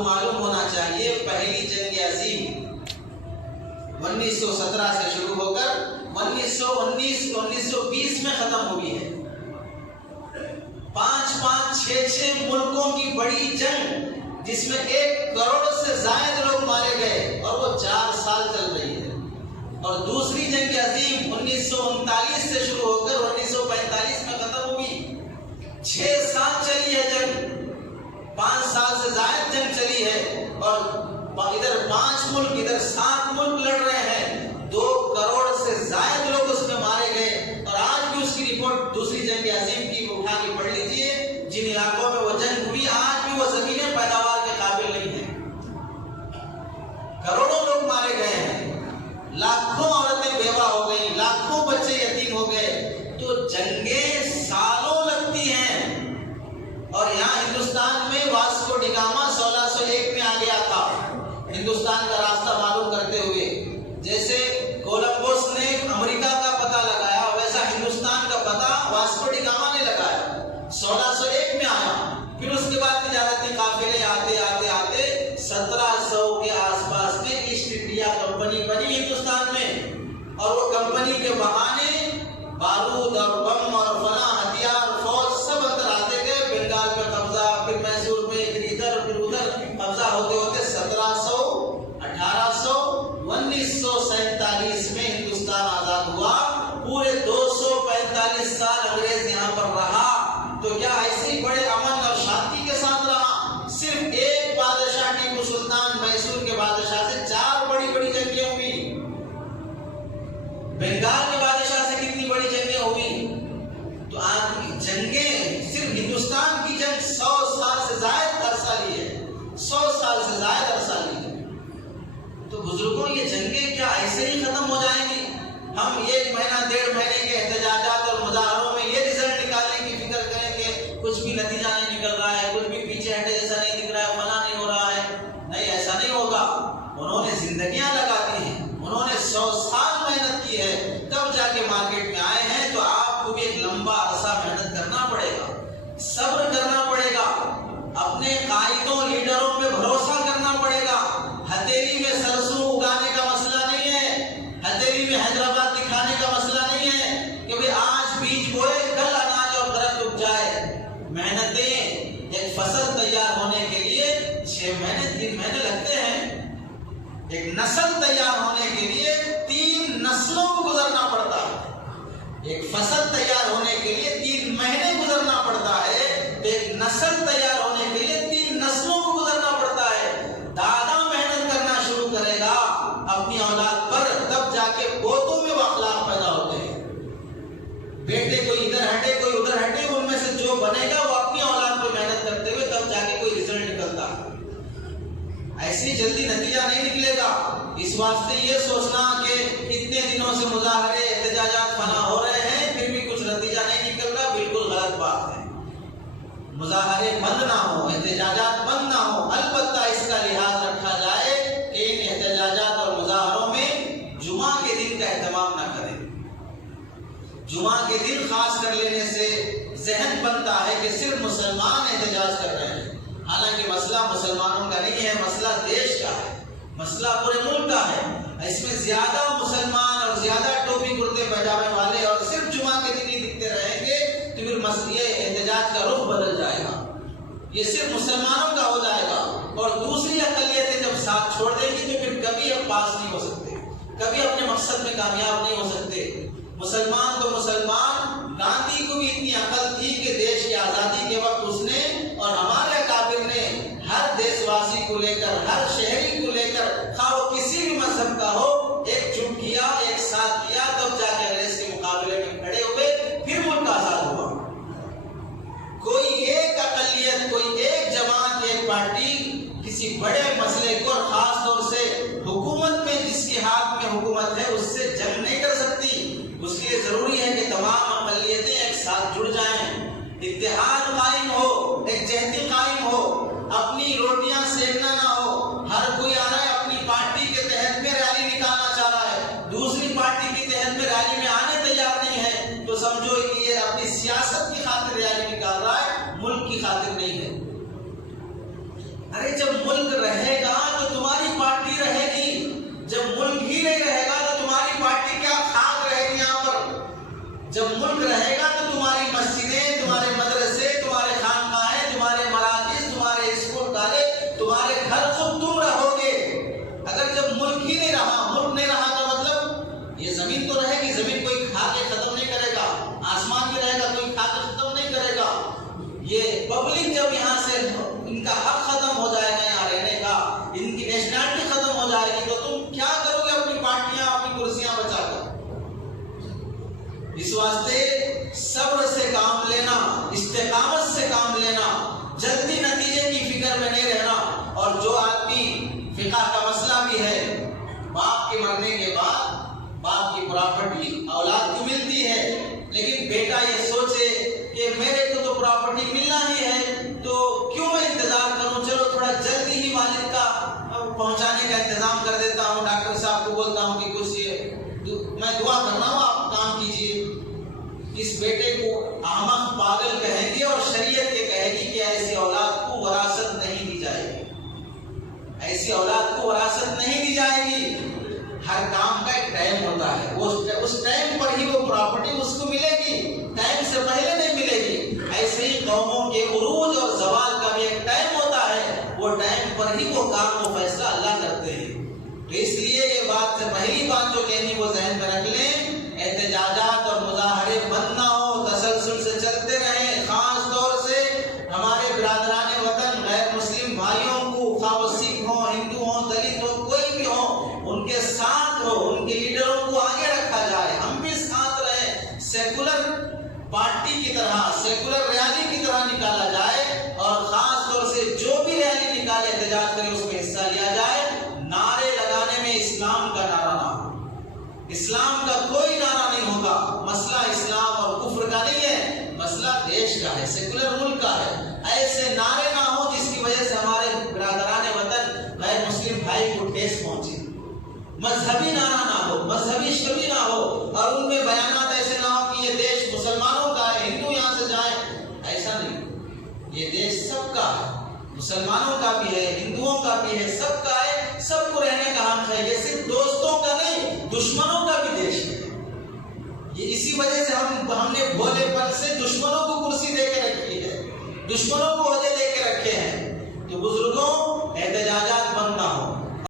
کو معلوم ہونا چاہیے پہلی جنگ عظیم 1917 سے شروع ہو کر 1919-1920 میں ختم ہوئی ہے۔ 5-6 ملکوں کی بڑی جنگ جس میں 1 کروڑ سے زائد لوگ مارے گئے اور وہ 4 سال چل رہی ہے۔ اور دوسری جنگ عظیم 1939 سے شروع ہو کر 1945 میں ختم ہوئی۔ 6 سال چلی ہے جنگ، 5 سال سے زائد جنگ چلی ہے، اور ادھر 5 ملک ادھر 7 ملک لڑ رہے ہیں۔ 2 کروڑ سے زائد لوگ اس میں مارے گئے، اور آج بھی اس کی رپورٹ دوسری جنگ عظیم کی اٹھا کے پڑھ لیجئے۔ جن علاقوں میں وہ جنگ ہوئی آج بھی وہ زمینیں پیداوار کے قابل نہیں ہیں۔ کروڑوں لوگ مارے گئے ہیں، لاکھوں عورتیں بیوہ ہو گئی، لاکھوں بچے یتیم ہو گئے۔ تو جنگیں سالوں لگتی ہیں، اور یہاں ہندوستان میں واسکو ڈی گاما 1601 میں آ گیا تھا ہندوستان کا راستہ معلوم کرتے ہوئے۔ جیسے کولمبس نے امریکہ کا پتہ لگایا، ویسا ہندوستان کا پتہ واسکو ڈی گاما نے لگایا، 1601 میں آیا۔ پھر اس کے بعد تجارتی قافلے آتے 1700 کے آس پاس میں ایسٹ انڈیا کمپنی بنی ہندوستان میں، اور وہ کمپنی کے بہانے بارود اور بم اور فلاں ہتھیار فوج سب اندر آتے گئے۔ بنگال میں قبضہ، پھر میسور میں ادھر پھر ادھر قبضہ ہوتے ہوتے 1700 1800 1947 میں ہندوستان آزاد ہوا۔ پورے 245 سال انگریز یہاں پر رہا۔ تو کیا ایسے ہی بڑے امن اور شانتی کے ساتھ رہا؟ صرف ایک بادشاہ ٹیپو سلطان میسور کے بادشاہ سے 4 بڑی بڑی جنگیں ہوئی۔ بنگال کے بادشاہ سے کتنی بڑی جنگیں ہوئی؟ تو آج جنگیں صرف ہندوستان کی جنگ 100 سال سے زائد عرصہ لی ہے، 100 سال سے زائد عرصہ لی ہے۔ تو بزرگوں یہ جنگیں کیا ایسے ہی ختم ہو جائیں گی؟ ہم 1 مہینہ 1.5 مہینے کے احتجاجات اور مظاہروں میں یہ رزلٹ نکالنے کی فکر کریں کہ کچھ بھی نتیجہ نہیں نکل رہا ہے، کچھ بھی پیچھے ہٹے جیسا نہیں دکھ رہا ہے، فلاں نہیں ہو رہا ہے۔ نہیں، ایسا نہیں ہوگا۔ انہوں نے زندگیاں لگا دی ہیں، انہوں نے 100 سال محنت کی ہے، تب جا کے مارکیٹ میں آئے ہیں۔ تو آپ کو بھی ایک لمبا عرصہ محنت کرنا پڑے گا، صبر کرنا پڑے گا، اپنے قائدوں لیڈروں پہ بھروسہ کرنا پڑے گا۔ ہتھیلی میں سرسوں اگانے کا مسئلہ نہیں ہے، ہتھیلی میں حیدرآباد دکھانے کا مسئلہ نہیں ہے کہ بھئی آج بیج بوئے کل اناج اور درخت اگ جائے۔ محنتیں ایک فصل تیار ہونے کے لیے 6 مہینے 3 مہینے لگتے ہیں۔ ایک نسل تیار ہونے کے لیے 3 نسلوں کو گزرنا پڑتا ہے۔ ایک فصل تیار ہونے کے لیے 3 مہینے گزرنا پڑتا ہے، تو ایک نسل تیار ہونے کے لیے 3 نسلوں کو گزرنا پڑتا ہے۔ دادا محنت کرنا شروع کرے گا اپنی اولاد پر، تب جا کے پوتوں میں وہ اخلاق پیدا ہوتے ہیں۔ بیٹے کوئی ادھر ہٹے کوئی ادھر ہٹے، ان میں سے جو بنے گا وہ اپنی اولاد پہ محنت کرتے ہوئے تب جا کے کوئی رزلٹ نکلتا ہے۔ ایسی جلدی نتیجہ نہیں نکلے گا۔ اس واسطے یہ سوچنا کہ اتنے دنوں سے مظاہرے احتجاجات فنا ہو رہے ہیں پھر بھی کچھ نتیجہ نہیں نکل رہا، بالکل غلط بات ہے۔ مظاہرے بند نہ ہو، احتجاجات بند نہ ہو، البتہ اس کا لحاظ رکھا جائے کہ ان احتجاجات اور مظاہروں میں جمعہ کے دن کا اہتمام نہ کریں۔ جمعہ کے دن خاص کر لینے سے ذہن بنتا ہے کہ صرف مسلمان احتجاج کر رہے ہیں، حالانکہ مسئلہ مسلمانوں کا نہیں ہے، مسئلہ دیش کا ہے، مسئلہ پورے ملک کا ہے۔ اس میں زیادہ مسلمان اور زیادہ ٹوپی کرتے پاجامے والے اور صرف جمعہ کے دن ہی دکھتے رہیں گے تو پھر مسئلہ احتجاج کا رخ بدل جائے گا، یہ صرف مسلمانوں کا ہو جائے گا، اور دوسری اقلیتیں جب ساتھ چھوڑ دیں گی تو پھر کبھی اب پاس نہیں ہو سکتے، کبھی اپنے مقصد میں کامیاب نہیں ہو سکتے۔ مسلمان تو مسلمان، گاندھی کو بھی اتنی عقل تھی کہ دیش کی آزادی کے وقت اس نے اور ہمارے اکابر نے ہر دیش واسی کو لے کر، ہر شہری کو لے کر، خواہ وہ کسی بھی مذہب کا ہو، ایک جٹ کیا، ایک ساتھ کیا، تب جا کے انگریز کے مقابلے میں کھڑے ہوئے، پھر ملک آزاد ہوا۔ کوئی ایک اقلیت، کوئی ایک جماعت، ایک پارٹی کسی بڑے مسئلے کو، اور خاص طور سے حکومت میں جس کے ہاتھ میں حکومت ہے، اس سے جنگ نہیں کر سکتی۔ اس لیے ضروری ہے کہ تمام اقلیتیں ایک ساتھ جڑ جائیں، اتحاد قائم ہو، ایک جہتی قائم ہو، اپنی روٹیاں سیکنا نہ ہو۔ ہر کوئی آ رہا ہے اپنی پارٹی کے تحت میں ریلی نکالنا چاہ رہا ہے، دوسری پارٹی کے تحت میں ریلی میں آنے تیار نہیں ہے، تو سمجھو کہ یہ اپنی سیاست کی خاطر ریلی نکال رہا ہے، ملک کی خاطر نہیں ہے۔ ارے جب ملک واسطے صبر سے کام لینا، استقامت سے کام لینا، جلدی نتیجے کی فکر میں نہیں رہنا۔ اور جو آدمی فقہ کا مسئلہ بھی ہے، باپ کے مرنے کے بعد باپ کی پراپرٹی اولاد کو ملتی ہے، لیکن بیٹا یہ سوچے کہ میرے کو تو پراپرٹی ملنا ہی ہے، تو کیوں میں انتظار کروں، چلو تھوڑا جلدی ہی والد کا پہنچانے کا انتظام کر دیتا ہوں، ڈاکٹر صاحب کو بولتا ہوں کہ کچھ میں دعا کر رہا ہوں، آپ کام کیجیے۔ اس بیٹے کو احمق، پاگل کہیں گے، اور شریعت یہ کہے گی کہ ایسی اولاد کو وراثت نہیں دی جائے گی، ایسی اولاد کو وراثت نہیں دی جائے گی۔ ہر کام کا ایک ٹائم ہوتا ہے، اس ٹائم پر ہی وہ پراپرٹی اس کو ملے گی، ٹائم سے پہلے نہیں ملے گی۔ ایسے ہی قوموں کے عروج اور زوال کا بھی ایک ٹائم ہوتا ہے، وہ ٹائم پر ہی وہ کام و فیصلہ اللہ کرتے ہیں۔ تو اس لیے یہ بات سے پہلی بات جو کہنی وہ ذہن میں رکھ لیں، احتجاجات اور مظاہرے بند نہ ہو، تسلسل سے چلتے رہیں۔ خاص طور سے ہمارے برادران وطن غیر مسلم بھائیوں کو، خواہ وہ سکھ ہوں، ہندو ہوں، دلت ہوں، کوئی بھی ہو، ان کے ساتھ ہو، ان کے لیڈروں کو آگے رکھا جائے، ہم بھی ساتھ رہیں، سیکولر پارٹی کی طرح، سیکولر ریالی کی طرح نکالا جائے، اور خاص طور سے جو بھی ریالی نکالے، احتجاج کرے، اس میں حصہ لیا جائے۔ نعرے لگانے میں اسلام کا نعرہ نہ ہو، اسلام کا کوئی نعرہ نہیں ہوگا۔ مسئلہ اسلام اور کفر کا نہیں ہے، مسئلہ دیش کا ہے، سیکولر ملک کا ہے۔ ایسے نعرے نہ ہو جس کی وجہ سے ہمارے برادران وطن غیر مسلم بھائی کو ٹھیس پہنچے۔ مذہبی نعرہ نہ ہو، مذہبی شبی نہ ہو، اور ان میں بیانات ایسے نہ ہو کہ یہ دیش مسلمانوں کا ہے، ہندو یہاں سے جائیں، ایسا نہیں۔ یہ دیش سب کا ہے، مسلمانوں کا بھی ہے، ہندوؤں کا بھی ہے، سب کا ہے، سب کو رہنے کا حق ہے۔ یہ صرف دوستوں کا نہیں، دشمنوں کا بھی دیش ہے۔ یہ اسی وجہ سے ہم نے بھولے پن سے دشمنوں کو کرسی دے کے رکھی ہے، دشمنوں کو